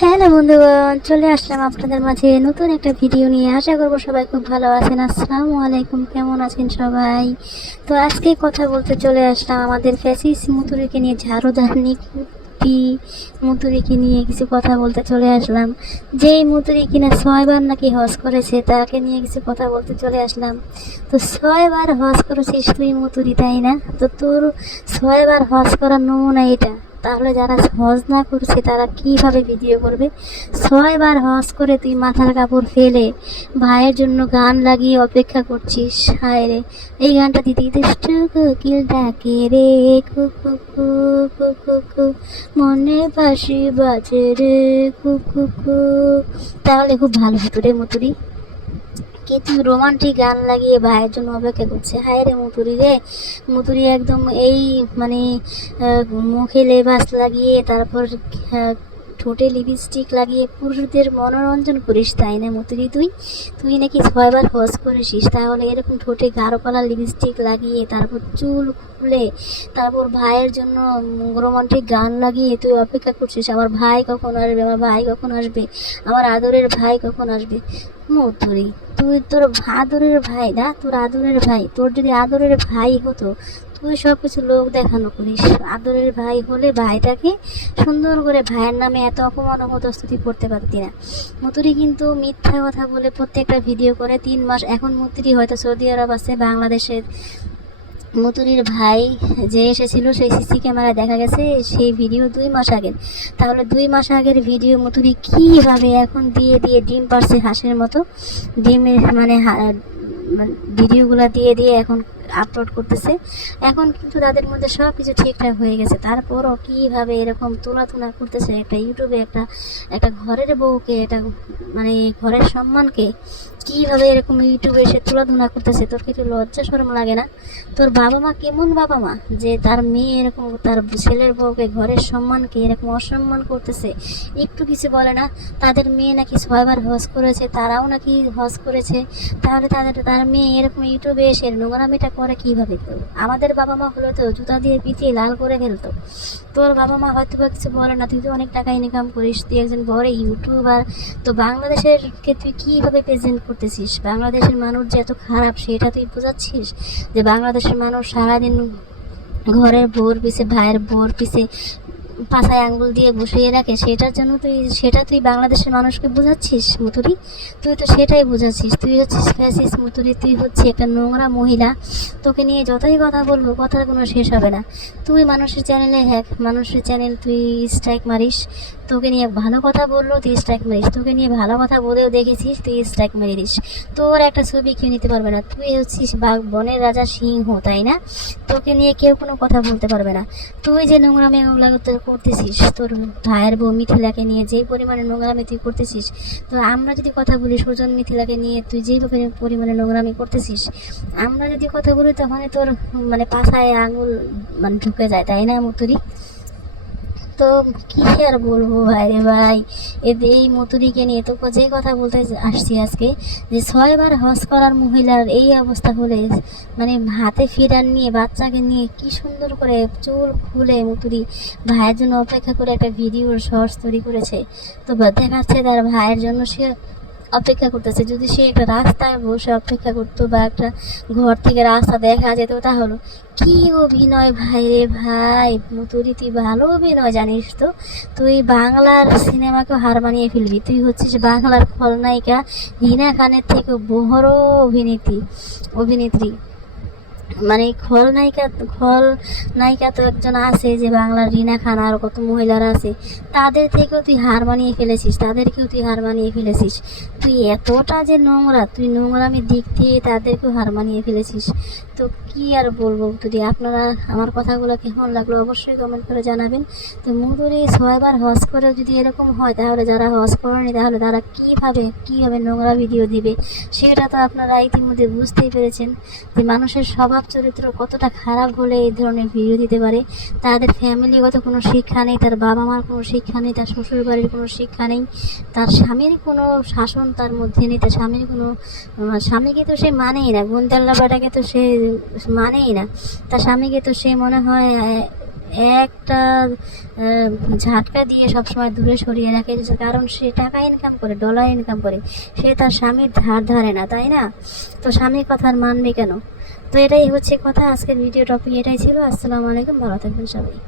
Hello বন্ধুগণ, চলে আসলাম আপনাদের মাঝে নতুন একটা ভিডিও নিয়ে। আশা করবো সবাই খুব ভালো আছেন। আসসালামু আলাইকুম, কেমন আছেন সবাই? তো আজকে কথা বলতে চলে আসলাম আমাদের ফ্যাসিস মুতুরিকে নিয়ে, ঝাড়ুদারনি কুটি মুতুরিকে নিয়ে কিছু কথা বলতে চলে আসলাম। যেই মুতুরি কিনা 6বার নাকি হজ করেছে, তাকে নিয়ে কিছু কথা বলতে চলে আসলাম। তো 6বার হজ করেছিস তুই মুতুরি, তাই না? তো তোর 6বার হজ করার নমুনা এটা। তাহলে যারা হজ না করছে তারা কিভাবে ভিডিও করবে? 6বার হজ করে তুই মাথার কাপড় ফেলে ভাইয়ের জন্য গান লাগিয়ে অপেক্ষা করছিস। হায় রে, এই গানটা দিতে দিতে কোকিল ডাকে রে, কুকু কুকু মনে বাসি বাজে রে, কুকু। তাহলে খুব ভালো হতো রে মুতুরি। কিন্তু রোমান্টিক গান লাগিয়ে ভাইয়ের জন্য অপেক্ষা করছে। হায় রে মুতুরি রে, মুতুরি একদম এই মানে মুখে লেবাস লাগিয়ে, তারপর ঠোঁটে লিপস্টিক লাগিয়ে পুরুষদের মনোরঞ্জন করিস, তাই না মুতুরি? তুই নাকি 6বার হজ করেছিস, তাহলে এরকম ঠোঁটে গাঢ় কালার লিপস্টিক লাগিয়ে, তারপর চুল খুলে, তারপর ভাইয়ের জন্য রোমান্টিক গান লাগিয়ে তুই অপেক্ষা করছিস, আমার ভাই কখন আসবে, আমার ভাই কখন আসবে, আমার আদরের ভাই কখন আসবে। মুতুরি, তোর আদরের ভাই না, তোর আদরের ভাই, তোর যদি আদরের ভাই হতো তুই সব কিছু লোক দেখানো করিস। আদরের ভাই হলে ভাইটাকে সুন্দর করে ভাইয়ের নামে এত অপমান অপদস্তুতি করতে পারতি না। মুতুরি কিন্তু মিথ্যা কথা বলে প্রত্যেকটা ভিডিও করে 3 মাস। এখন মুতুরি হয়তো সৌদি আরব আছে, বাংলাদেশের মুতুরির ভাই যে এসেছিল সেই সিসি ক্যামেরায় দেখা গেছে সেই ভিডিও 2 মাস আগের। তাহলে 2 মাস আগের ভিডিও মুতুরি কীভাবে এখন দিয়ে দিয়ে ডিম পারছে হাঁসের মতো, ডিমের মানে ভিডিওগুলো দিয়ে দিয়ে এখন আপলোড করতেছে। এখন কিন্তু তাদের মধ্যে সব কিছু ঠিকঠাক হয়ে গেছে, তারপরও কীভাবে এরকম তুলা করতেছে একটা ইউটিউবে, একটা ঘরের বউকে, এটা মানে ঘরের সম্মানকে কীভাবে এরকম ইউটিউবে এসে তুলাধুনা করতেছে। তোর কিছু লজ্জা শরম লাগে না? তোর বাবা মা কেমন বাবা মা যে তার মেয়ে এরকম, তার ছেলের বউকে, ঘরের সম্মানকে এরকম অসম্মান করতেছে, একটু কিছু বলে না? তাদের মেয়ে নাকি 6বার হজ করেছে, তারাও নাকি হজ করেছে, তাহলে তার মেয়ে এরকম ইউটিউবে এসে নোংরামিটা করে কীভাবে? আমাদের বাবা মা হলো তো জুতা দিয়ে পিটিয়ে লাল করে ফেলতো। তোর বাবা মা হয়তো বা কিছু বলে না, তুই তো অনেক টাকা ইনকাম করিস, তুই একজন বড় ইউটিউবার। তো বাংলাদেশেরকে তুই কীভাবে প্রেজেন্ট করতেছিস? বাংলাদেশের মানুষ যে এত খারাপ সেটা তুই বোঝাচ্ছিস? যে বাংলাদেশের মানুষ সারাদিন ঘরের বউর পিছে, ভাইয়ের বউর পিছে পাছায় আঙ্গুল দিয়ে বসিয়ে রাখে, সেটা তুই বাংলাদেশের মানুষকে বোঝাচ্ছিস মুতুরি? তুই তো সেটাই বোঝাচ্ছিস। তুই হচ্ছিস ফ্যাসিস মুতুরি, তুই হচ্ছে একটা নোংরা মহিলা। তোকে নিয়ে যতই কথা বলবো কথার কোনো শেষ হবে না। তুই মানুষের চ্যানেলে মানুষের চ্যানেল তুই স্ট্রাইক মারিস। তোকে নিয়ে ভালো কথা বললেও তুই স্ট্রাইক মারিস, তোকে নিয়ে ভালো কথা বলেও দেখেছিস তুই স্ট্রাইক মেরে দিস। তোর একটা ছবি কেউ নিতে পারবে না। তুই হচ্ছিস বনের রাজা সিংহ, তাই না? তোকে নিয়ে কেউ কোনো কথা বলতে পারবে না। তুই যে নোংরামি করতেছিস, তোর ভাইয়ের বউ মিথিলাকে নিয়ে যেই পরিমাণে নোংরামি তুই করতেছিস, তো আমরা যদি কথা বলি সুজন মিথিলাকে নিয়ে তুই যেই পরিমাণে নোংরামি করতেছিস, আমরা যদি কথা বলি তখন তোর মানে পাছায় আঙুল মানে ঢুকে যায়, তাই না মুতুরি? তো কী আর বলবো ভাই রে ভাই, এই মুতুরিকে নিয়ে তোকে যে কথা বলতে আসছি আজকে, যে 6বার হজ করার মহিলার এই অবস্থা হলে, মানে হাতে ফিরান নিয়ে বাচ্চাকে নিয়ে কি সুন্দর করে চুল খুলে মুতুরি ভাইয়ের জন্য অপেক্ষা করে একটা ভিডিওর শর্টস তৈরি করেছে। তো দেখাচ্ছে তার ভাইয়ের জন্য সে অপেক্ষা করতেছে। যদি সে একটা রাস্তায় বসে অপেক্ষা করতো বা একটা ঘর থেকে রাস্তা দেখা যেত, তাহলে কি অভিনয় ভাই রে ভাই! মুতুরি তুই ভালো অভিনয় জানিস তো। তুই বাংলার সিনেমাকে হার মানিয়ে ফেলবি। তুই হচ্ছিস বাংলার খলনায়িকা হিনা খানের থেকে বড় অভিনেত্রী। মানে খলনায়িকা তো একজন আছে যে বাংলার রিনা খান, আর কত মহিলারা আছে, তাদের থেকেও তুই হার মানিয়ে ফেলেছিস। তুই এতটা যে নোংরা, তুই নোংরামির দিক দিয়ে তাদেরকেও হার মানিয়ে ফেলেছিস। তো কি আর বলবো মুতুরি, আপনারা আমার কথাগুলো কেমন লাগলো অবশ্যই কমেন্ট করে জানাবেন। তো মুতুরি 6বার হজ করে যদি এরকম হয়, তাহলে যারা হজ করেনি তাহলে তারা কীভাবে নোংরা ভিডিও দিবে, সেটা তো আপনারা ইতিমধ্যে বুঝতেই পেরেছেন যে মানুষের স্বভাব চরিত্র কতটা খারাপ হলে এই ধরনের ভিডিও দিতে পারে। তাদের ফ্যামিলিগত কোনো শিক্ষা নেই, তার বাবা মার কোনো শিক্ষা নেই, তার শ্বশুর বাড়ির কোনো শিক্ষা নেই, তার স্বামীর কোনো শাসন তার মধ্যে নেই, তার স্বামীকে তো সে মানেই না, গুন্দাল্লা বেটাকে তো সে মানেই না, তার স্বামীকে তো সে মনে হয় একটা ঝাটকা দিয়ে সবসময় দূরে সরিয়ে রাখে, কারণ সে টাকা ইনকাম করে, ডলার ইনকাম করে, সে তার স্বামীর ধার ধারে না, তাই না? তো স্বামীর কথা আর মানবে কেন? তো এটাই হচ্ছে কথা। আজকের ভিডিও টপিক এটাই ছিল। আসসালামু আলাইকুম, ভালো থাকবেন সবাই।